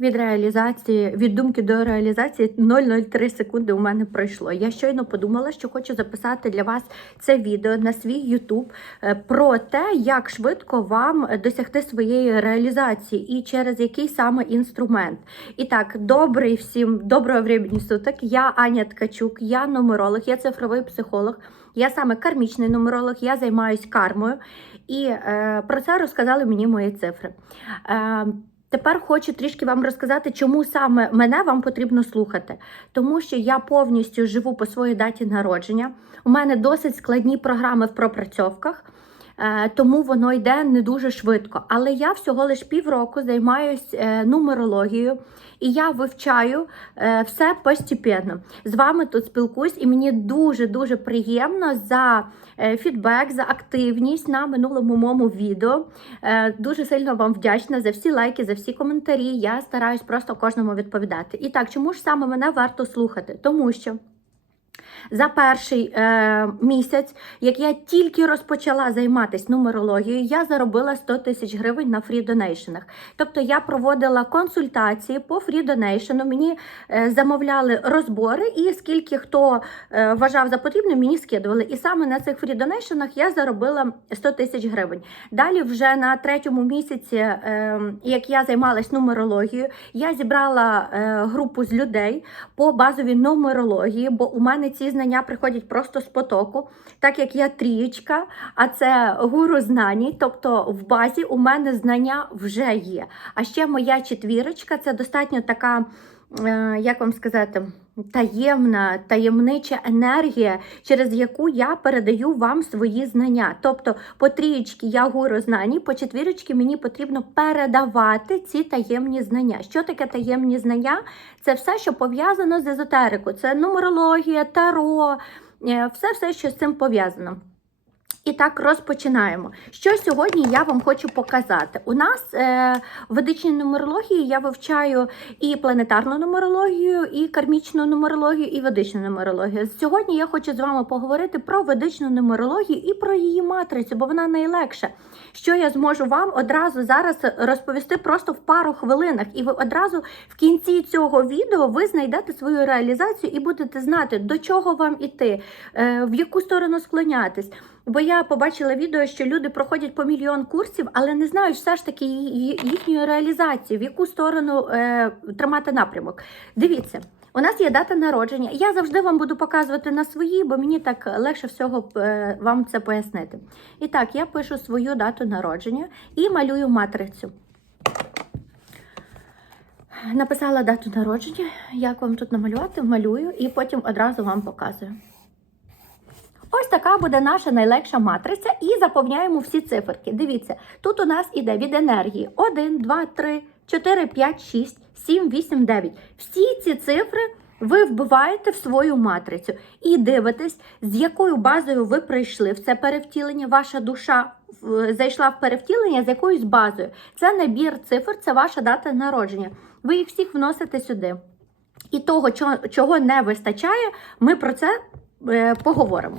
Від реалізації, від думки до реалізації 0,03 секунди у мене пройшло. Я щойно подумала, що хочу записати для вас це відео на свій YouTube е, про те, як швидко вам досягти своєї реалізації і через який саме інструмент. І так, добрий всім, доброго времени суток. Я Аня Ткачук, я нумеролог, я цифровий психолог. Я саме кармічний нумеролог, я займаюсь кармою, і е, про це розказали мені мої цифри. Е, Тепер хочу трішки вам розказати, чому саме мене вам потрібно слухати. Тому що я повністю живу по своїй даті народження. У мене досить складні програми в пропрацьовках, тому воно йде не дуже швидко. Але я всього лиш півроку займаюся нумерологією і я вивчаю е, все постепенно. З вами тут спілкуюсь, і мені дуже-дуже приємно за е, фідбек, за активність на минулому моєму відео. Е, Дуже сильно вам вдячна за всі лайки, за всі коментарі. Я стараюсь просто кожному відповідати. І так, чому ж саме мене варто слухати? Тому що. За перший е, місяць, як я тільки розпочала займатися нумерологією, я заробила 100 тисяч гривень на фрі-донейшенах. Тобто я проводила консультації по фрі-донейшену, мені е, замовляли розбори, і скільки хто е, вважав за потрібне, мені скидували. І саме на цих фрі-донейшенах я заробила 100 тисяч гривень. Далі, вже на третьому місяці, е, як я займалась нумерологією, я зібрала е, групу з людей по базовій нумерології, бо у мене ці знання приходять просто з потоку, так як я трієчка, а це гуру знань, тобто в базі у мене знання вже є. А ще моя четвірочка це достатньо така, як вам сказати, таємна, таємнича енергія, через яку я передаю вам свої знання. Тобто, по трієчки я гуру знань, по четвірочки мені потрібно передавати ці таємні знання. Що таке таємні знання? Це все, що пов'язано з езотерикою. Це нумерологія, таро, е, все, все, що з цим пов'язано. І так розпочинаємо. Що сьогодні я вам хочу показати? У нас е, в ведичній нумерології я вивчаю і планетарну нумерологію, і кармічну нумерологію, і ведичну нумерологію. Сьогодні я хочу з вами поговорити про ведичну нумерологію і про її матрицю, бо вона найлегша. Що я зможу вам одразу зараз розповісти просто в пару хвилинах. І ви одразу в кінці цього відео ви знайдете свою реалізацію і будете знати, до чого вам іти, е, в яку сторону склонятись. Бо я побачила відео, що люди проходять по мільйон курсів, але не знають все ж таки їхньої реалізації, в яку сторону е, тримати напрямок. Дивіться, у нас є дата народження. Я завжди вам буду показувати на свої, бо мені так легше всього е, вам це пояснити. І так, я пишу свою дату народження і малюю матрицю. Написала дату народження, як вам тут намалювати, малюю і потім одразу вам показую. Ось така буде наша найлегша матриця, і заповняємо всі циферки. Дивіться, тут у нас іде від енергії 1, 2, 3, 4, 5, 6, 7, 8, 9. Всі ці цифри ви вбиваєте в свою матрицю і дивитесь, з якою базою ви прийшли в це перевтілення. Ваша душа зайшла в перевтілення з якоюсь базою. Це набір цифр, це ваша дата народження. Ви їх всіх вносите сюди. І того, чого, не вистачає, ми про це е, поговоримо.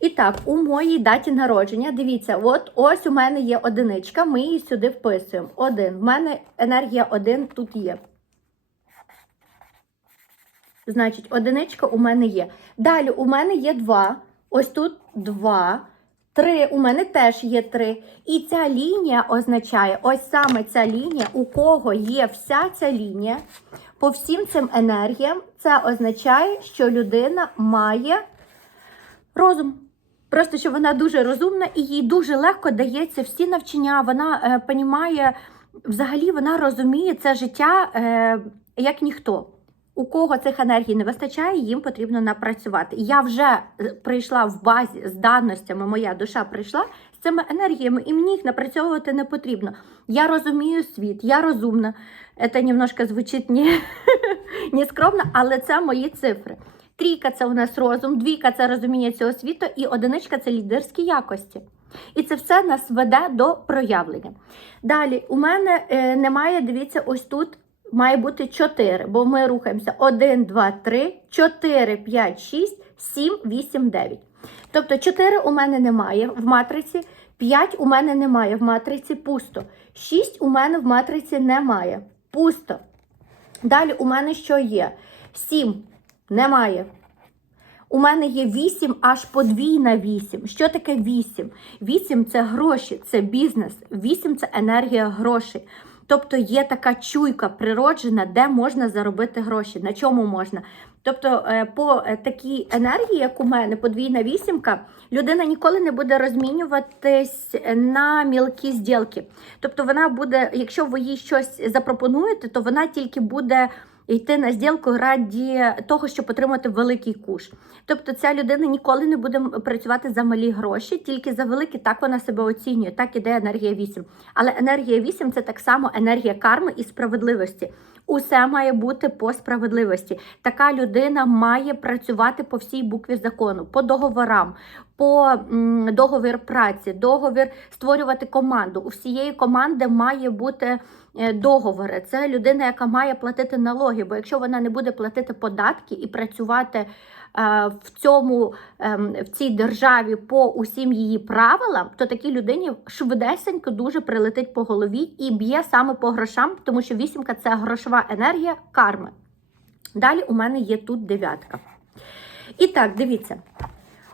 І так, у моїй даті народження, дивіться, от ось у мене є одиничка, ми її сюди вписуємо. Один. В мене енергія один тут є. Значить, одиничка у мене є. Далі у мене є два. Ось тут два. Три. У мене теж є три. І ця лінія означає, ось саме ця лінія, у кого є вся ця лінія, по всім цим енергіям, це означає, що людина має розум. Просто що вона дуже розумна і їй дуже легко дається всі навчання. Вона е, понімає, взагалі вона розуміє це життя е, як ніхто. У кого цих енергій не вистачає, їм потрібно напрацювати. Я вже е, прийшла в базі з даностями, моя душа прийшла з цими енергіями, і мені їх напрацьовувати не потрібно. Я розумію світ, я розумна. Це немножко звучить не, скромно, але це мої цифри. Трійка це у нас розум, двійка це розуміння цього світу, і одиничка це лідерські якості. І це все нас веде до проявлення. Далі, у мене е, немає, дивіться, ось тут має бути 4, бо ми рухаємося 1, 2, 3, 4, 5, 6, 7, 8, 9. Тобто 4 у мене немає в матриці, 5 у мене немає в матриці, пусто. 6 у мене в матриці немає, пусто. Далі у мене що є? 7 немає. У мене є 8, аж подвійна 8. Що таке 8? 8 це гроші, це бізнес. 8 це енергія грошей. Тобто є така чуйка природжена, де можна заробити гроші. На чому можна? Тобто, е, по е, такій енергії, як у мене, подвійна вісімка, людина ніколи не буде розмінюватись на мілкі зділки. Тобто, вона буде, якщо ви їй щось запропонуєте, то вона тільки буде йти на зділку раді того, щоб отримати великий куш. Тобто ця людина ніколи не буде працювати за малі гроші, тільки за великі, так вона себе оцінює, так іде енергія 8. Але енергія 8 це так само енергія карми і справедливості. Усе має бути по справедливості. Така людина має працювати по всій букві закону, по договорам, по договір праці, договір створювати команду. У всієї команди має бути е, договори. Це людина, яка має платити налоги. Бо якщо вона не буде платити податки і працювати в цьому ем, в цій державі по усім її правилам, то такій людині швидесенько дуже прилетить по голові і б'є саме по грошам, тому що вісімка це грошова енергія карми. Далі у мене є тут дев'ятка. І так, дивіться.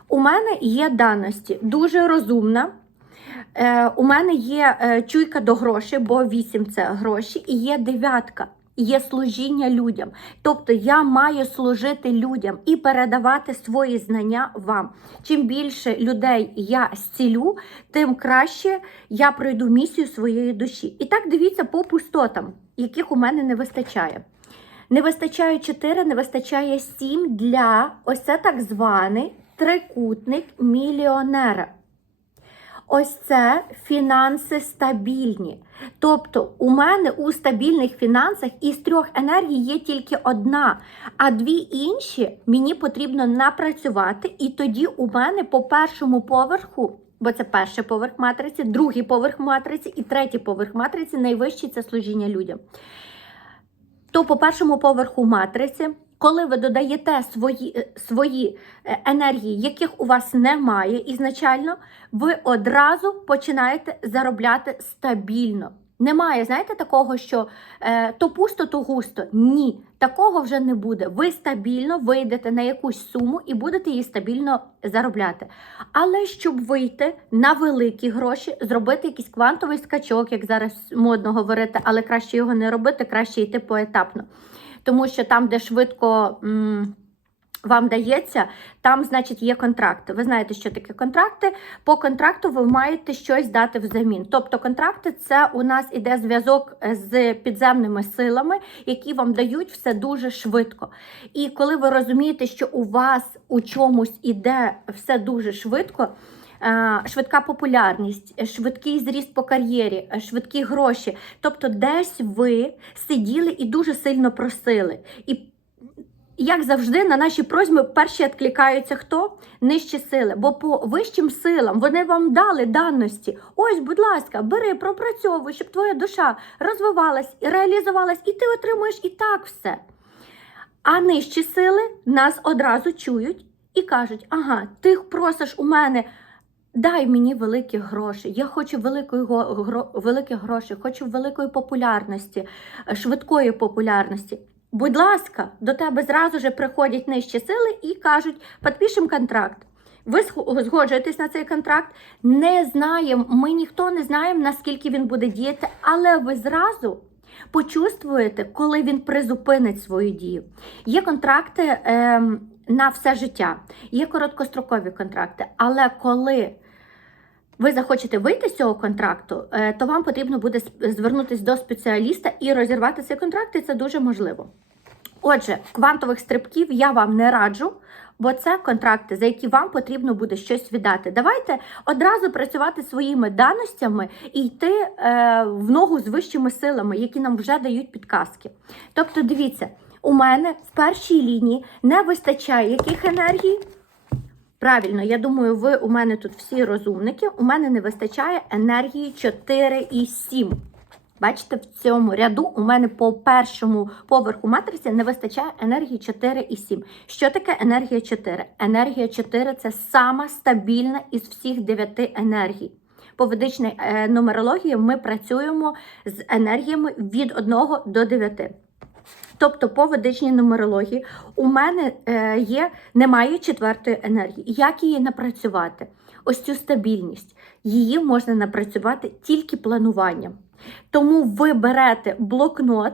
У мене є даності дуже розумна. Е, у мене є е, чуйка до грошей, бо 8 це гроші, і є дев'ятка. Є служіння людям. Тобто я маю служити людям і передавати свої знання вам. Чим більше людей я зцілю, тим краще я пройду місію своєї душі. І так дивіться по пустотам, яких у мене не вистачає. Не вистачає 4, не вистачає 7 для ось це так званий трикутник мільйонера. Ось це фінанси стабільні. Тобто, у мене у стабільних фінансах із трьох енергій є тільки одна, а дві інші мені потрібно напрацювати, і тоді у мене по першому поверху. Бо це перший поверх матриці, другий поверх матриці і третій поверх матриці найвищий це служіння людям. То по першому поверху матриці, коли ви додаєте свої, е, свої е, енергії, яких у вас немає ізначально, ви одразу починаєте заробляти стабільно. Немає, знаєте, такого, що е, то пусто, то густо. Ні, такого вже не буде. Ви стабільно вийдете на якусь суму і будете її стабільно заробляти. Але щоб вийти на великі гроші, зробити якийсь квантовий скачок, як зараз модно говорити, але краще його не робити, краще йти поетапно. Тому що там, де швидко. М вам дається, там, значить, є контракти. Ви знаєте, що таке контракти. По контракту ви маєте щось дати взамін. Тобто, контракти це у нас іде зв'язок з підземними силами, які вам дають все дуже швидко. І коли ви розумієте, що у вас у чомусь іде все дуже швидко. Е, Швидка популярність, швидкий зріст по кар'єрі, е, швидкі гроші. Тобто, десь ви сиділи і дуже сильно просили. І як завжди, на наші просьби перші відкликаються хто? Нижчі сили. Бо по вищим силам вони вам дали даності. Ось, будь ласка, бери, пропрацьовуй, щоб твоя душа розвивалась і реалізувалась, і ти отримуєш і так все. А нижчі сили нас одразу чують і кажуть: ага, ти просиш у мене. Дай мені великі гроші. Я хочу великої гро, великих грошей, хочу великої популярності, е, швидкої популярності. Будь ласка, до тебе зразу же приходять нижчі сили і кажуть, підпишемо контракт. Ви згоджуєтесь на цей контракт. Не знаємо, ми ніхто не знаємо, наскільки він буде діяти, але ви зразу почувствуєте, коли він призупинить свою дію. Є контракти ем, на все життя, є короткострокові контракти, але коли ви захочете вийти з цього контракту, е, то вам потрібно буде звернутися до спеціаліста і розірвати цей контракт, і це дуже можливо. Отже, квантових стрибків я вам не раджу, бо це контракти, за які вам потрібно буде щось віддати. Давайте одразу працювати своїми даностями і йти е, в ногу з вищими силами, які нам вже дають підказки. Тобто, дивіться, у мене в першій лінії не вистачає яких енергій. Правильно, я думаю, ви у мене тут всі розумники. У мене не вистачає енергії 4 і 7. Бачите, в цьому ряду у мене по першому поверху матриці не вистачає енергії 4 і 7. Що таке енергія 4? Енергія 4 це сама стабільна із всіх 9 енергій. По ведичній е, нумерології ми працюємо з енергіями від 1 до 9. Тобто по ведичній нумерології у мене е, є, немає четвертої енергії. Як її напрацювати? Ось цю стабільність. Її можна напрацювати тільки плануванням. Тому ви берете блокнот,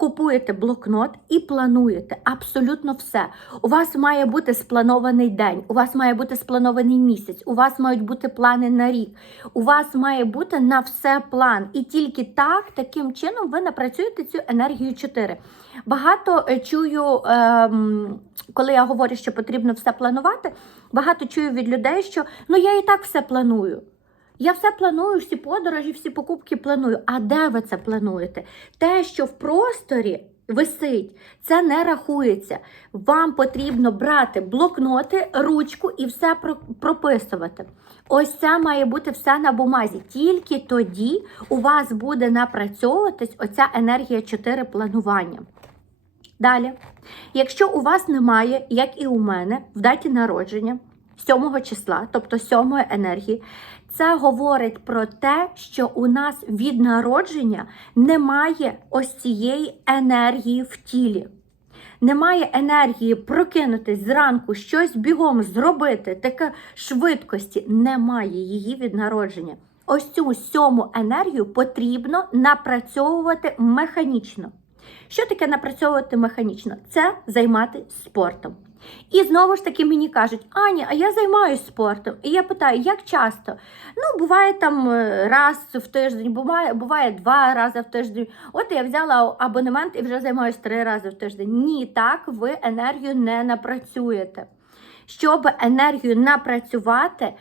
купуєте блокнот і плануєте абсолютно все. У вас має бути спланований день, у вас має бути спланований місяць, у вас мають бути плани на рік, у вас має бути на все план. І тільки так, таким чином, ви напрацюєте цю енергію 4. Багато е, чую, ем, коли я говорю, що потрібно все планувати, багато чую від людей, що ну я і так все планую. Я все планую, всі подорожі, всі покупки планую. А де ви це плануєте? Те, що в просторі висить, це не рахується. Вам потрібно брати блокноти, ручку і все прописувати. Ось це має бути все на бумазі. Тільки тоді у вас буде напрацьовуватись оця енергія 4 планування. Далі, якщо у вас немає, як і у мене, в даті народження 7 числа, тобто 7 енергії, це говорить про те, що у нас від народження немає ось цієї енергії в тілі. Немає енергії прокинутись зранку, щось бігом зробити, таке швидкості. Немає її від народження. Ось цю сьому енергію потрібно напрацьовувати механічно. Що таке напрацьовувати механічно? Це займатися спортом. І знову ж таки мені кажуть, Аня, а я займаюся спортом. І я питаю, як часто? Ну, буває там е, раз в тиждень, буває, буває два рази в тиждень. От я взяла абонемент і вже займаюся три рази в тиждень. Ні, так ви енергію не напрацюєте. Щоб енергію напрацювати,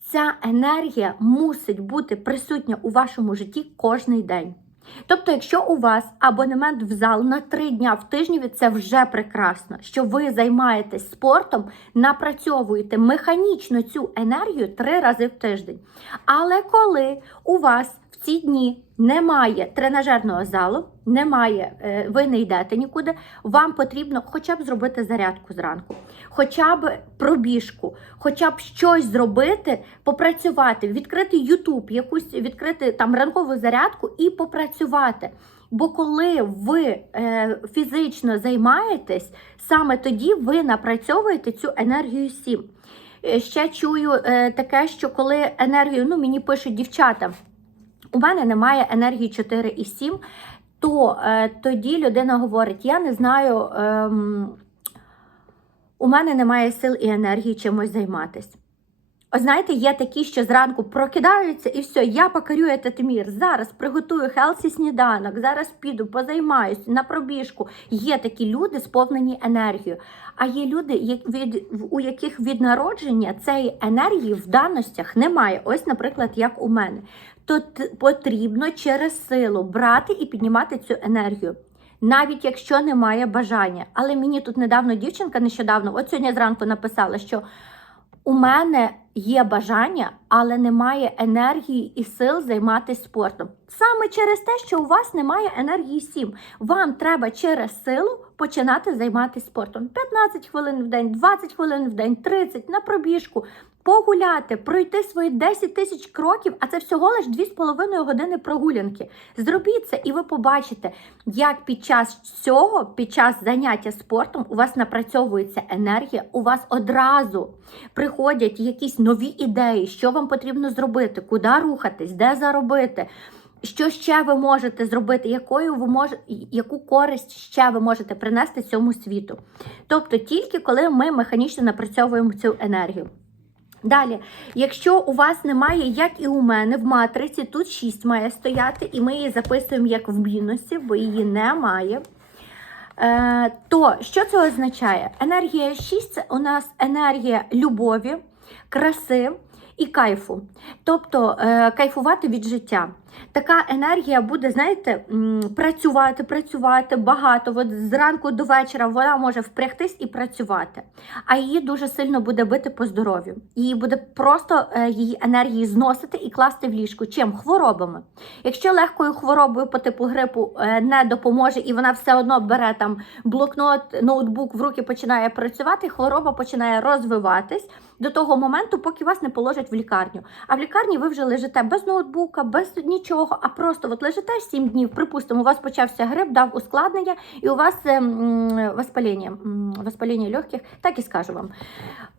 ця енергія мусить бути присутня у вашому житті кожний день. Тобто, якщо у вас абонемент в зал на три дня в тижні, це вже прекрасно, що ви займаєтесь спортом, напрацьовуєте механічно цю енергію три рази в тиждень. Але коли у вас ці дні немає тренажерного залу, немає, е, ви не йдете нікуди, вам потрібно хоча б зробити зарядку зранку, хоча б пробіжку, хоча б щось зробити, попрацювати, відкрити YouTube, якусь відкрити там ранкову зарядку і попрацювати. Бо коли ви е, фізично займаєтесь, саме тоді ви напрацьовуєте цю енергію 7. Е, Ще чую е, таке, що коли енергію, ну мені пишуть дівчата, у мене немає енергії 4 і 7, то е, тоді людина говорить: я не знаю, е, у мене немає сил і енергії чимось займатися. Знаєте, є такі, що зранку прокидаються і все, я покорю этот мір. Зараз приготую хелсі сніданок, зараз піду, позаймаюсь на пробіжку. Є такі люди, сповнені енергією. А є люди, від, у яких від народження цієї енергії в даностях немає. Ось, наприклад, як у мене. То потрібно через силу брати і піднімати цю енергію. Навіть якщо немає бажання. Але мені тут недавно дівчинка нещодавно, от сьогодні зранку написала, що у мене є бажання, але немає енергії і сил займатися спортом. Саме через те, що у вас немає енергії сім. Вам треба через силу починати займатися спортом. 15 хвилин в день, 20 хвилин в день, 30 на пробіжку. Погуляти, пройти свої 10 тисяч кроків, а це всього лиш 2,5 години прогулянки. Зробіть це, і ви побачите, як під час цього, під час заняття спортом, у вас напрацьовується енергія, у вас одразу приходять якісь нові ідеї, що вам потрібно зробити, куди рухатись, де заробити. Що ще ви можете зробити, якою ви мож... яку користь ще ви можете принести цьому світу? Тобто тільки коли ми механічно напрацьовуємо цю енергію. Далі, якщо у вас немає, як і у мене, в матриці, тут 6 має стояти, і ми її записуємо як в мінусі, бо її немає. Е, то що це означає? Енергія 6 це у нас енергія любові, краси і кайфу. Тобто е, кайфувати від життя. Така енергія буде, знаєте, працювати, працювати багато. От зранку до вечора вона може впрягтись і працювати. А її дуже сильно буде бити по здоров'ю. Її буде просто е, її енергії зносити і класти в ліжку. Чим? Хворобами. Якщо легкою хворобою по типу грипу е, не допоможе, і вона все одно бере там блокнот, ноутбук в руки починає працювати, хвороба починає розвиватись, до того моменту, поки вас не положать в лікарню. А в лікарні ви вже лежите без ноутбука, без нічого, а просто от лежите 7 днів. Припустимо, у вас почався грип, дав ускладнення, і у вас ем, воспалення, м, воспалення легких, так і скажу вам.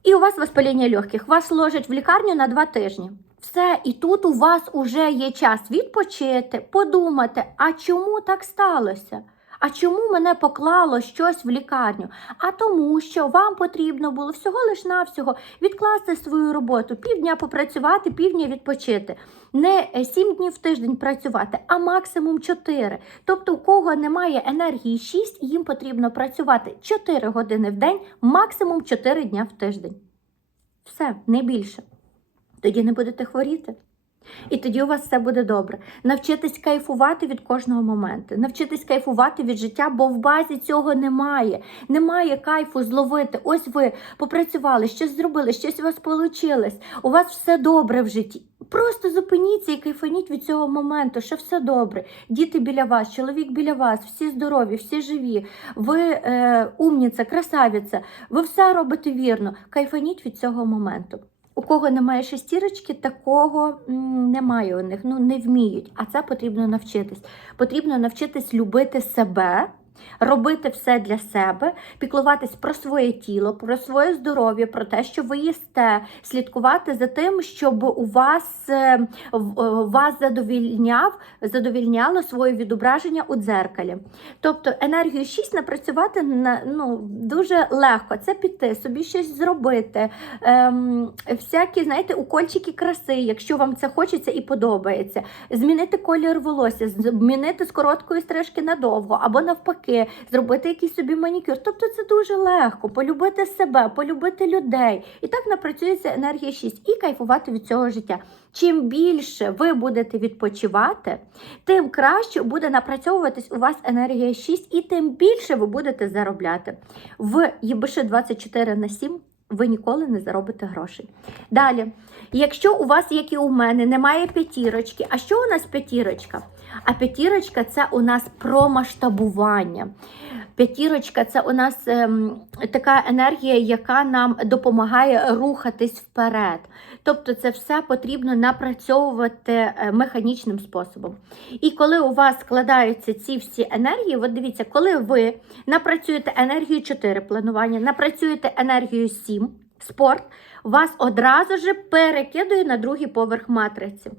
І у вас воспалення легких. Вас ложать в лікарню на 2 тижні. Все, і тут у вас уже є час відпочити, подумати, а чому так сталося? А чому мене поклало щось в лікарню? А тому, що вам потрібно було всього лиш навсього відкласти свою роботу, півдня попрацювати, півдня відпочити. Не е, сім днів в тиждень працювати, а максимум 4. Тобто, у кого немає енергії 6, їм потрібно працювати 4 години в день, максимум 4 дня в тиждень. Все, не більше. Тоді не будете хворіти. І тоді у вас все буде добре. Навчитись кайфувати від кожного моменту, навчитись кайфувати від життя, бо в базі цього немає. Немає кайфу зловити. Ось ви попрацювали, щось зробили, щось у вас вийшло. У вас все добре в житті. Просто зупиніться і кайфаніть від цього моменту, що все добре. Діти біля вас, чоловік біля вас, всі здорові, всі живі. Ви е, умніця, красавиця, ви все робите вірно. Кайфаніть від цього моменту. У кого немає шестірочки, такого немає у них, ну не вміють. А це потрібно навчитись. Потрібно навчитись любити себе, робити все для себе, піклуватись про своє тіло, про своє здоров'я, про те, що ви їсте, слідкувати за тим, щоб у вас е, е, вас задовільняв, задовільняло своє відображення у дзеркалі. Тобто енергію 6 напрацювати на ну дуже легко. Це піти, собі щось зробити. Ем, всякі, знаєте, укольчики краси, якщо вам це хочеться і подобається. Змінити колір волосся, змінити з короткої стрижки на довго, або навпаки, зробити якийсь собі манікюр. Тобто це дуже легко. Полюбити себе, полюбити людей. І так напрацюється енергія 6 і кайфувати від цього життя. Чим більше ви будете відпочивати, тим краще буде напрацьовуватись у вас енергія 6, і тим більше ви будете заробляти. В ЄБШ 24 на 7 ви ніколи не заробите грошей. Далі, якщо у вас, як і у мене, немає п'ятірочки, а що у нас п'ятірочка? А п'ятірочка це у нас про масштабування. П'ятірочка це у нас ем, така енергія, яка нам допомагає рухатись вперед. Тобто це все потрібно напрацьовувати е, механічним способом. І коли у вас складаються ці всі енергії, от дивіться, коли ви напрацюєте енергію 4 планування, напрацюєте енергію 7 спорт, вас одразу ж перекидує на другий поверх матриці.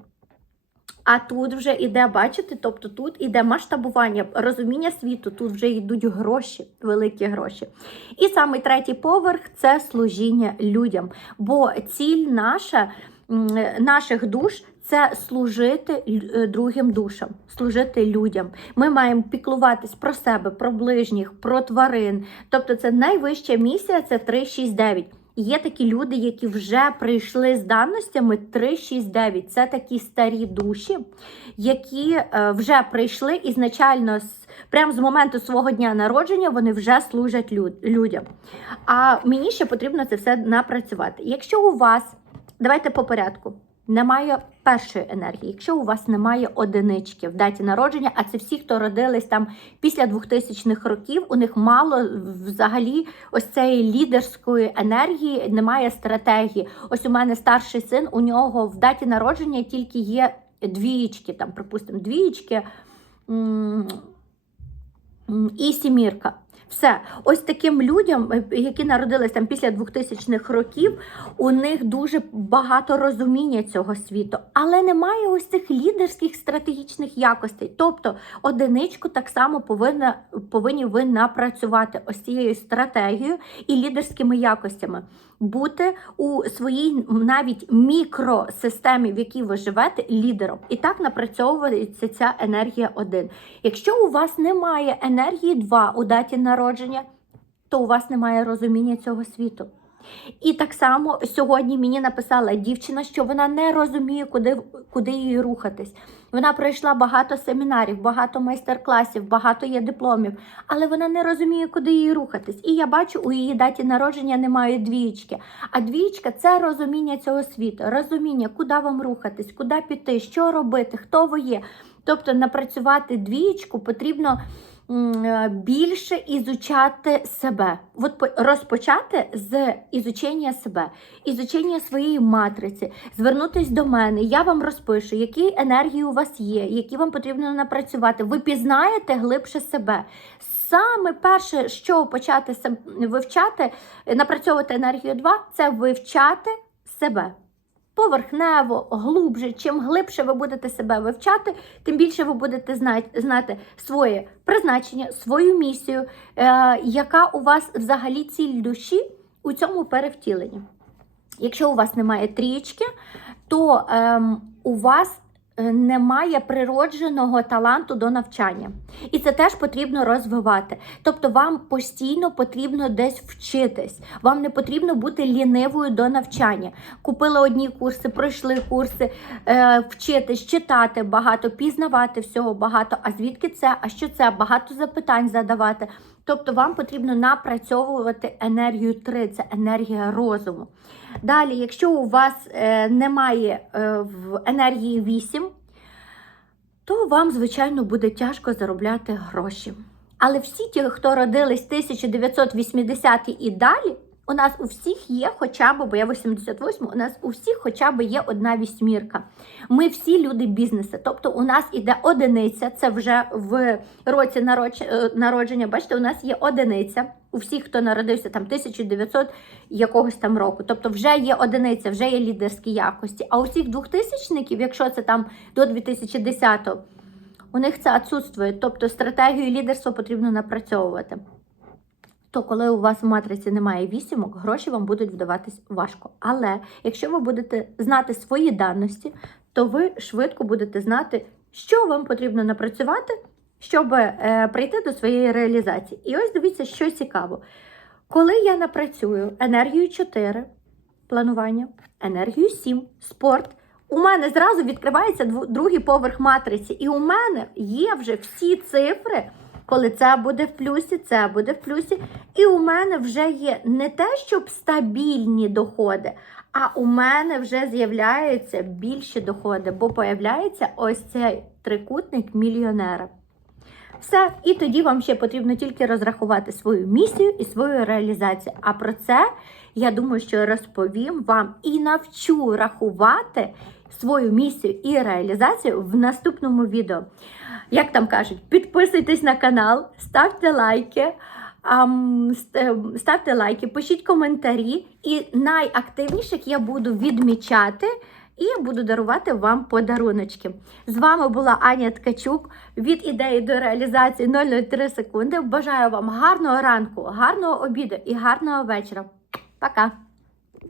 А тут вже іде, бачите, тобто тут іде масштабування, розуміння світу, тут вже йдуть гроші, великі гроші. І саме третій поверх це служіння людям. Бо ціль наша, наших душ це служити е, другим душам, служити людям. Ми маємо піклуватись про себе, про ближніх, про тварин. Тобто, це найвища місія це 369. Є такі люди, які вже прийшли з данностями 369. Це такі старі душі, які е, вже прийшли ізначально прямо з моменту свого дня народження вони вже служать люд- людям. А мені ще потрібно це все напрацювати. Якщо у вас, давайте по порядку. Немає першої енергії, якщо у вас немає одинички в даті народження, а це всі, хто родились там після 2000-х років, у них мало взагалі ось цієї лідерської енергії, немає стратегії. Ось у мене старший син, у нього в даті народження тільки є двієчки, там, припустимо, двієчки і сімірка. Все, ось таким людям, е, які народились там після 2000-х років, у них дуже багато розуміння цього світу, але немає ось цих лідерських стратегічних якостей. Тобто одиничку так само повинна, повинні ви напрацювати ось цією стратегією і лідерськими якостями. Бути у своїй навіть мікросистемі, в якій ви живете, лідером. І так напрацьовується ця енергія 1. Якщо у вас немає енергії 2 у даті народження, то у вас немає розуміння цього світу. І так само сьогодні мені написала дівчина, що вона не розуміє, куди, куди їй рухатись. Вона пройшла багато семінарів, багато майстер-класів, багато є дипломів, але вона не розуміє, куди їй рухатись. І я бачу, у її даті народження немає двієчки. А двієчка це розуміння цього світу, розуміння, куди вам рухатись, куди піти, що робити, хто ви є. Тобто напрацювати двієчку потрібно більше ізучати себе. От по- розпочати з ізучення себе, ізучення своєї матриці, звернутись до мене. Я вам розпишу, які енергії у вас є, які вам потрібно напрацювати. Ви пізнаєте глибше себе. Саме перше, що почати вивчати, е, напрацьовувати енергію 2, це вивчати себе. Поверхнево, глубже. Чим глибше ви будете себе вивчати, тим більше ви будете знати, своє призначення, свою місію, е, яка у вас взагалі ціль душі у цьому перевтіленні. Якщо у вас немає трієчки, то ем, у вас е, немає природженого таланту до навчання. І це теж потрібно розвивати. Тобто вам постійно потрібно десь вчитись. Вам не потрібно бути лінивою до навчання. Купили одні курси, пройшли курси, е, вчитись, читати багато, пізнавати всього багато. А звідки це? А що це? Багато запитань задавати. Тобто вам потрібно напрацьовувати енергію 3, це енергія розуму. Далі, якщо у вас е, немає е, в енергії 8, то вам, звичайно, буде тяжко заробляти гроші. Але всі ті, хто родились 1980 і далі, у нас у всіх є хоча б, бо я 88, у нас у всіх хоча б є одна вісьмірка. Ми всі люди бізнесу. Тобто у нас іде одиниця, це вже в році е, народження. Бачите, у нас є одиниця. У всіх, хто народився там 1900 якогось там року. Тобто вже є одиниця, вже є лідерські якості. А у всіх двохтисячників, якщо це там до 2010-го, у них це відсутствує. Тобто стратегію лідерства потрібно напрацьовувати. То коли у вас в матриці немає вісімок, гроші вам будуть вдаватись важко. Але якщо ви будете знати свої даності, то ви швидко будете знати, що вам потрібно напрацювати, щоб е, прийти до своєї реалізації. І ось дивіться, що цікаво. Коли я напрацюю енергію 4, планування, енергію 7, спорт, у мене зразу відкривається другий поверх матриці, і у мене є вже всі цифри. Коли це буде в плюсі, це буде в плюсі. І у мене вже є не те, щоб стабільні доходи, а у мене вже з'являються більші доходи, бо появляється ось цей трикутник мільйонера. Все, і тоді вам ще потрібно тільки розрахувати свою місію і свою реалізацію. А про це я думаю, що розповім вам і навчу рахувати свою місію і реалізацію в наступному відео. Як там кажуть, підписуйтесь на канал, ставте лайки. ставте лайки, пишіть коментарі, і найактивніших я буду відмічати і буду дарувати вам подаруночки. З вами була Аня Ткачук від ідеї до реалізації 003 секунди. Бажаю вам гарного ранку, гарного обіду і гарного вечора. Пока!